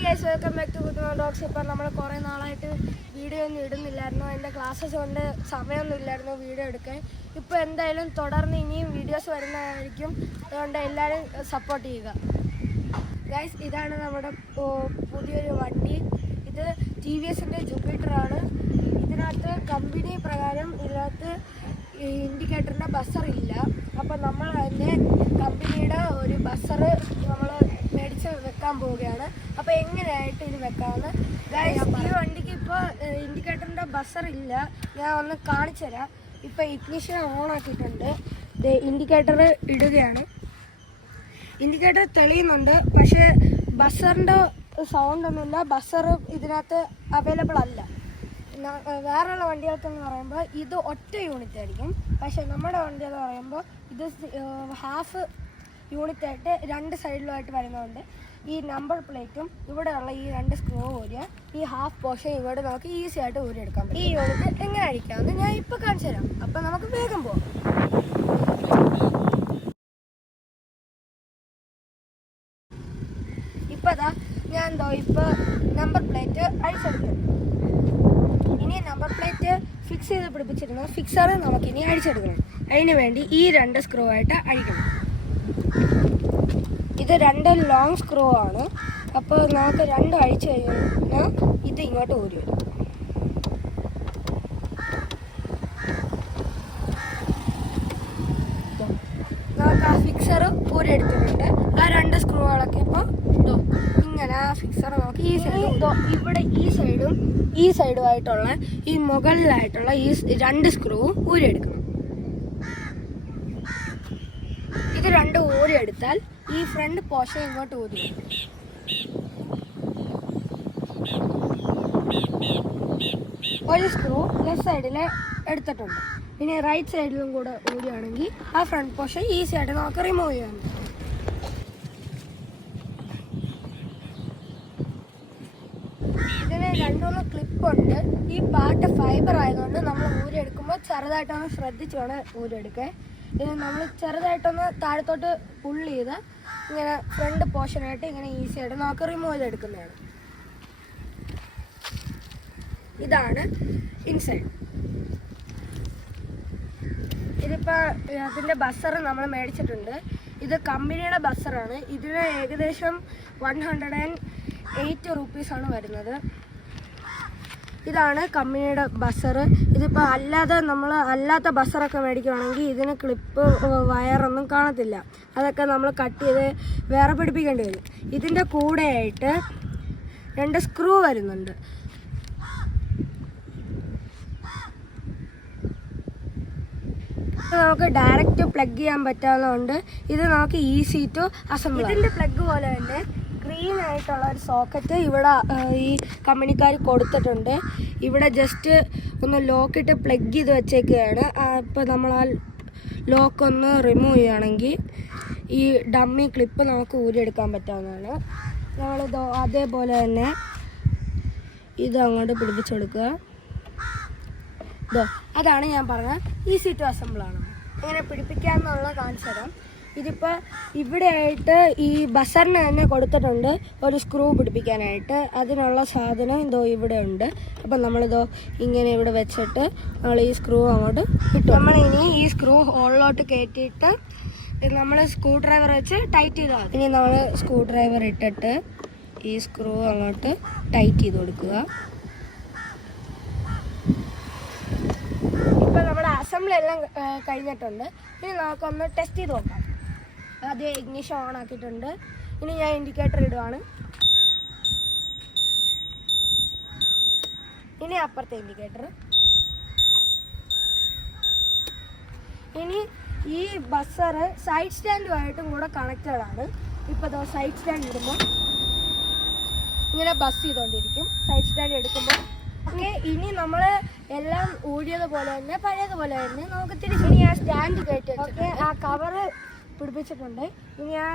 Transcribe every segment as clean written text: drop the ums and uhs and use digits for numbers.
Hi guys, welcome back to Kuthuma dogs. ഇപ്പം നമ്മൾ കുറേ നാളായിട്ട് വീഡിയോ ഒന്നും ഇടുന്നില്ലായിരുന്നു. എൻ്റെ ക്ലാസ്സസ് കൊണ്ട് സമയമൊന്നും ഇല്ലായിരുന്നു വീഡിയോ എടുക്കാൻ. ഇപ്പോൾ എന്തായാലും തുടർന്ന് ഇനിയും വീഡിയോസ് വരുന്നതായിരിക്കും. അതുകൊണ്ട് എല്ലാവരും സപ്പോർട്ട് ചെയ്യുക ഗൈസ്. ഇതാണ് നമ്മുടെ പുതിയൊരു വണ്ടി. ഇത് TVSൻ്റെ ജുപ്പിറ്ററാണ്. ഇതിനകത്ത് കമ്പനി പ്രകാരം ഇതിനകത്ത് ഇൻഡിക്കേറ്ററിൻ്റെ ബസറില്ല. അപ്പോൾ നമ്മൾ അതിൻ്റെ കമ്പനിയുടെ ഒരു ബസർ നമ്മൾ മേടിച്ച് വെക്കാൻ പോവുകയാണ്. അപ്പോൾ എങ്ങനെയായിട്ട് ഇത് വെക്കാമെന്ന് ഗൈസ്, ഈ വണ്ടിക്ക് ഇപ്പോൾ ഇൻഡിക്കേറ്ററിൻ്റെ ബസറില്ല. ഞാൻ ഒന്ന് കാണിച്ചു തരാം. ഇപ്പോൾ ഇഗ്നിഷൻ ഓൺ ആക്കിയിട്ടുണ്ട്. ഇൻഡിക്കേറ്റർ ഇടുകയാണ്. ഇൻഡിക്കേറ്റർ തെളിയുന്നുണ്ട്, പക്ഷേ ബസറിൻ്റെ സൗണ്ട് ഒന്നുമില്ല. ബസർ ഇതിനകത്ത് അവൈലബിൾ അല്ല. വേറെയുള്ള വണ്ടികൾക്കെന്ന് പറയുമ്പോൾ ഇത് ഒറ്റ യൂണിറ്റ് ആയിരിക്കും. പക്ഷേ നമ്മുടെ വണ്ടി എന്ന് പറയുമ്പോൾ ഇത് ഹാഫ് യൂണിറ്റ് ആയിട്ട് രണ്ട് സൈഡിലുമായിട്ട് വരുന്നതുകൊണ്ട് ഈ നമ്പർ പ്ലേറ്റും ഇവിടെയുള്ള ഈ രണ്ട് സ്ക്രൂ ഊരിയ ഈ ഹാഫ് പോർഷൻ ഇവിടെ നമുക്ക് ഈസി ആയിട്ട് ഊരിയെടുക്കാൻ പറ്റും. ഈ യൂണിറ്റ് എങ്ങനെ അടിക്കാമെന്ന് ഞാൻ ഇപ്പോൾ കാണിച്ചു തരാം. അപ്പം നമുക്ക് വേഗം പോകാം. ഇപ്പോൾ അതാ ഞാൻ ഇപ്പോൾ നമ്പർ പ്ലേറ്റ് അഴിച്ചെടുക്കും. ഇനി നമ്പർ പ്ലേറ്റ് ഫിക്സ് ചെയ്ത് പിടിപ്പിച്ചിരുന്നു. ഫിക്സർ നമുക്കിനി അഴിച്ചെടുക്കണം. അതിന് വേണ്ടി ഈ രണ്ട് സ്ക്രൂ ആയിട്ട് അഴിക്കണം. ഇത് രണ്ട് ലോങ് സ്ക്രൂ ആണ്. അപ്പോൾ നമുക്ക് രണ്ട് അഴിച്ചു കഴിഞ്ഞാൽ ഇത് ഇങ്ങോട്ട് ഊരി വരും. നമുക്ക് ആ ഫിക്സർ ഊരി എടുത്തിട്ടുണ്ട്. ആ രണ്ട് സ്ക്രൂകളൊക്കെ ഇപ്പോൾ ഇങ്ങനെ ആ ഫിക്സർ നമുക്ക് ഈ സൈഡ് ഇവിടെ ഈ സൈഡുമായിട്ടുള്ള ഈ മുകളിലായിട്ടുള്ള ഈ രണ്ട് സ്ക്രൂവും ഊരിയെടുക്കണം. ഇത് രണ്ടും ഊരിയെടുത്താൽ ഈ ഫ്രണ്ട് പോർഷൻ ഇങ്ങോട്ട് ഊരി. ഒരു സ്ക്രൂ ലെഫ്റ്റ് സൈഡിൽ എടുത്തിട്ടുണ്ട്. ഇനി റൈറ്റ് സൈഡിലും കൂടെ ഊരുകയാണെങ്കിൽ ആ ഫ്രണ്ട് പോർഷൻ ഈസി ആയിട്ട് നമുക്ക് റിമൂവ് ചെയ്യാൻ പറ്റും. ഇതിന് രണ്ടുമൂന്ന് ക്ലിപ്പുണ്ട്. ഈ പാർട്ട് ഫൈബർ ആയതുകൊണ്ട് നമ്മൾ ഊരിയെടുക്കുമ്പോൾ ചെറുതായിട്ടൊന്ന് ശ്രദ്ധിച്ച് വേണം ഊരിയെടുക്കാൻ. ഇത് നമ്മൾ ചെറുതായിട്ടൊന്ന് താഴത്തോട്ട് പുള്ള് ചെയ്ത് ഇങ്ങനെ ഫ്രണ്ട് പോർഷനായിട്ട് ഇങ്ങനെ ഈസി ആയിട്ട് നമുക്ക് റിമൂവ് ചെയ്തെടുക്കുന്നതാണ്. ഇതാണ് ഇൻസൈഡ്. ഇതിപ്പോൾ അതിൻ്റെ ബസർ നമ്മൾ മേടിച്ചിട്ടുണ്ട്. ഇത് കമ്പനിയുടെ ബസറാണ്. ഇതിന് ഏകദേശം 108 റുപ്പീസാണ് വരുന്നത്. ഇതാണ് കമ്പനിയുടെ ബസർ. ഇതിപ്പോൾ അല്ലാത്ത ബസറൊക്കെ മേടിക്കുകയാണെങ്കിൽ ഇതിന് ക്ലിപ്പ് വയറൊന്നും കാണത്തില്ല. അതൊക്കെ നമ്മൾ കട്ട് ചെയ്ത് വേറെ പിടിപ്പിക്കേണ്ടി വരും. ഇതിൻ്റെ കൂടെയായിട്ട് രണ്ട് സ്ക്രൂ വരുന്നുണ്ട്. നമുക്ക് ഡയറക്റ്റ് പ്ലഗ് ചെയ്യാൻ പറ്റാവുന്നതുകൊണ്ട് ഇത് നമുക്ക് ഈസി ടു അസംബിൾ. ഇതിൻ്റെ പ്ലഗ് പോലെ തന്നെ ഗ്രീൻ ആയിട്ടുള്ള ഒരു സോക്കറ്റ് ഇവിടെ ഈ കമ്പനിക്കാർ കൊടുത്തിട്ടുണ്ട്. ഇവിടെ ജസ്റ്റ് ഒന്ന് ലോക്കിട്ട് പ്ലഗ് ചെയ്ത് വെച്ചേക്കുകയാണ്. ഇപ്പോൾ നമ്മൾ ആ ലോക്കൊന്ന് റിമൂവ് ചെയ്യുകയാണെങ്കിൽ ഈ ഡമ്മി ക്ലിപ്പ് നമുക്ക് ഊരിയെടുക്കാൻ പറ്റാവുന്നതാണ്. നമ്മളിത് അതേപോലെ തന്നെ ഇത് അങ്ങോട്ട് പിടിപ്പിച്ചെടുക്കുക. അതാണ് ഞാൻ പറഞ്ഞത്, ഈസി ടു അസംബിളാണ്. ഇങ്ങനെ പിടിപ്പിക്കാമെന്നുള്ള കാണിച്ചു തരാം. ഇതിപ്പോൾ ഇവിടെയായിട്ട് ഈ ബസറിന് തന്നെ കൊടുത്തിട്ടുണ്ട് ഒരു സ്ക്രൂ പിടിപ്പിക്കാനായിട്ട്. അതിനുള്ള സാധനം ഇവിടെ ഉണ്ട്. അപ്പം നമ്മളിതോ ഇങ്ങനെ ഇവിടെ വെച്ചിട്ട് നമ്മൾ ഈ സ്ക്രൂ അങ്ങോട്ട് ഇട്ടു. നമ്മളിനി ഈ സ്ക്രൂ ഹോളിലോട്ട് കയറ്റിയിട്ട് നമ്മൾ സ്ക്രൂ ഡ്രൈവർ വെച്ച് ടൈറ്റ് ചെയ്താൽ മതി. ഇനി നമ്മൾ സ്ക്രൂ ഡ്രൈവർ ഇട്ടിട്ട് ഈ സ്ക്രൂ അങ്ങോട്ട് ടൈറ്റ് ചെയ്ത് കൊടുക്കുക. ഇപ്പം നമ്മുടെ അസംബ്ലി എല്ലാം കഴിഞ്ഞിട്ടുണ്ട്. ഇനി നമുക്കൊന്ന് ടെസ്റ്റ് ചെയ്ത് നോക്കാം. ആദ്യം ഇഗ്നിഷൻ ഓൺ ആക്കിയിട്ടുണ്ട്. ഇനി ഞാൻ ഇൻഡിക്കേറ്റർ ഇടുവാണ്. ഇനി അപ്പുറത്തെ ഇൻഡിക്കേറ്റർ. ഇനി ഈ ബസർ സൈഡ് സ്റ്റാൻഡുമായിട്ടും കൂടെ കണക്റ്റഡ് ആണ്. ഇപ്പോൾ സൈഡ് സ്റ്റാൻഡ് ഇടുമ്പോൾ ഇങ്ങനെ ബസ് ചെയ്തുകൊണ്ടിരിക്കും. സൈഡ് സ്റ്റാൻഡ് എടുക്കുമ്പോൾ ഓക്കെ. ഇനി നമ്മൾ എല്ലാം ഊരിയതുപോലെ തന്നെ പഴയതുപോലെ തന്നെ നമുക്ക് തിരിച്ച് ഇനി ആ സ്റ്റാൻഡ് കയറ്റി വെച്ചിട്ട് ആ കവറ് പിടിപ്പിച്ചിട്ടുണ്ട്. ഇനി ആ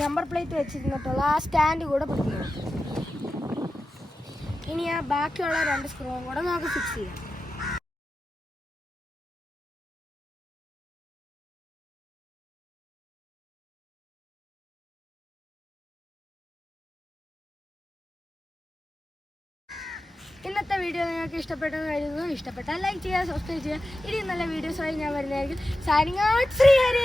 നമ്പർ പ്ലേറ്റ് വെച്ചിരുന്നിട്ടുള്ള ആ സ്റ്റാൻഡ് കൂടെ പിടിപ്പിക്കണം. ഇനി ആ ബാക്കിയുള്ള രണ്ട് സ്ക്രൂവും കൂടെ നമുക്ക് ഫിക്സ് ചെയ്യാം. ഇന്നത്തെ വീഡിയോ നിങ്ങൾക്ക് ഇഷ്ടപ്പെട്ടെന്ന് കരുതുന്നു. ഇഷ്ടപ്പെട്ടാൽ ലൈക്ക് ചെയ്യുക, സബ്സ്ക്രൈബ് ചെയ്യുക. ഇനി നല്ല വീഡിയോസായി ഞാൻ വരുന്നതായിരിക്കും. Signing out, Sreehari.